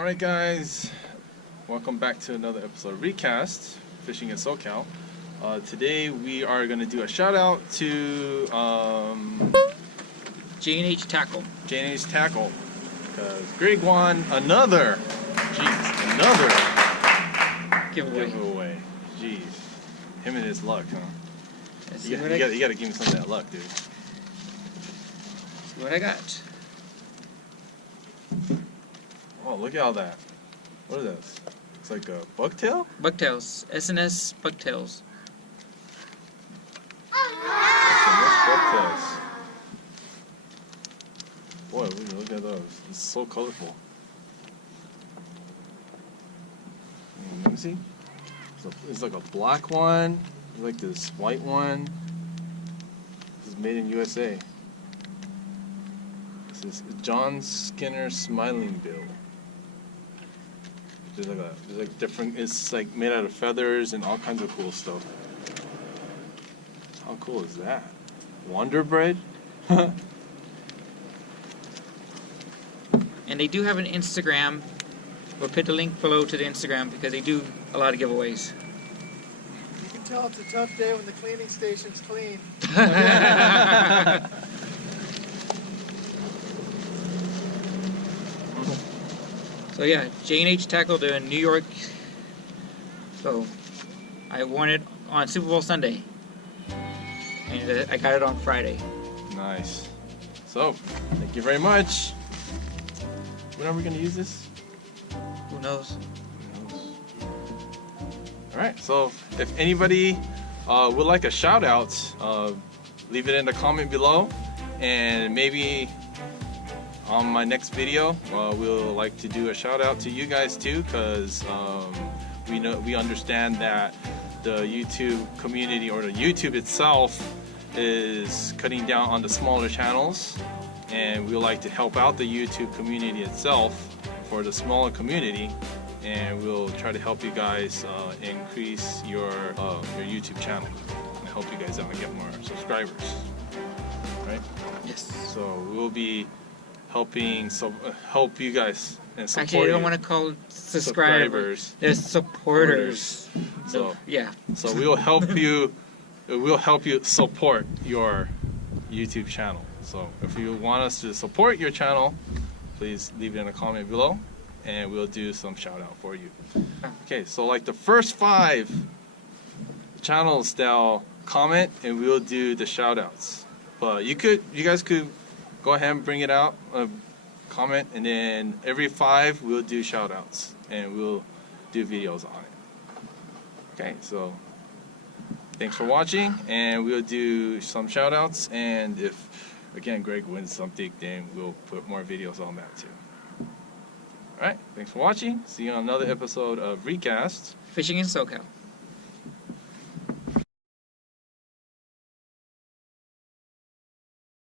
Alright guys, welcome back to another episode of ReCast, Fishing in SoCal. Today we are going to do a shout out to J&H Tackle. J&H Tackle. Because Greg won another giveaway. Jeez. Him and his luck, huh? You gotta give me some of that luck, dude. See what I got. Oh, look at all that. What is this? It's like a bucktail? Bucktails. S&S Bucktails. S&S Bucktails. Boy, look at those. It's so colorful. Let me see. It's like a black one. Like this white one. This is made in USA. This is John Skinner Smiling Bill. There's like different. It's like made out of feathers and all kinds of cool stuff. How cool is that? Wonder Bread. And they do have an Instagram. We'll put the link below to the Instagram because they do a lot of giveaways. You can tell it's a tough day when the cleaning station's clean. So yeah, J&H Tackle in New York. So I won it on Super Bowl Sunday. And I got it on Friday. Nice. So, thank you very much. When are we going to use this? Who knows? Alright, so if anybody would like a shout out, leave it in the comment below, and maybe on my next video we'll like to do a shout out to you guys too, because we understand that the YouTube community or the YouTube itself is cutting down on the smaller channels, and we would like to help out the YouTube community itself for the smaller community, and we'll try to help you guys increase your YouTube channel and help you guys out and get more subscribers, right? Yes. So we'll be helping help you guys and support. Actually, I don't want to call subscribers. They're supporters. So yeah. So we'll help you. We'll help you support your YouTube channel. So if you want us to support your channel, please leave it in a comment below, and we'll do some shout out for you. Okay, so like the first 5 channels that'll comment, and we'll do the shout outs. But you guys could go ahead and bring it out, comment, and then every 5 we'll do shout outs, and we'll do videos on it. Okay, so thanks for watching, and we'll do some shout outs, and if again Greg wins something, then we'll put more videos on that too. Alright, thanks for watching. See you on another episode of ReCast, Fishing in SoCal.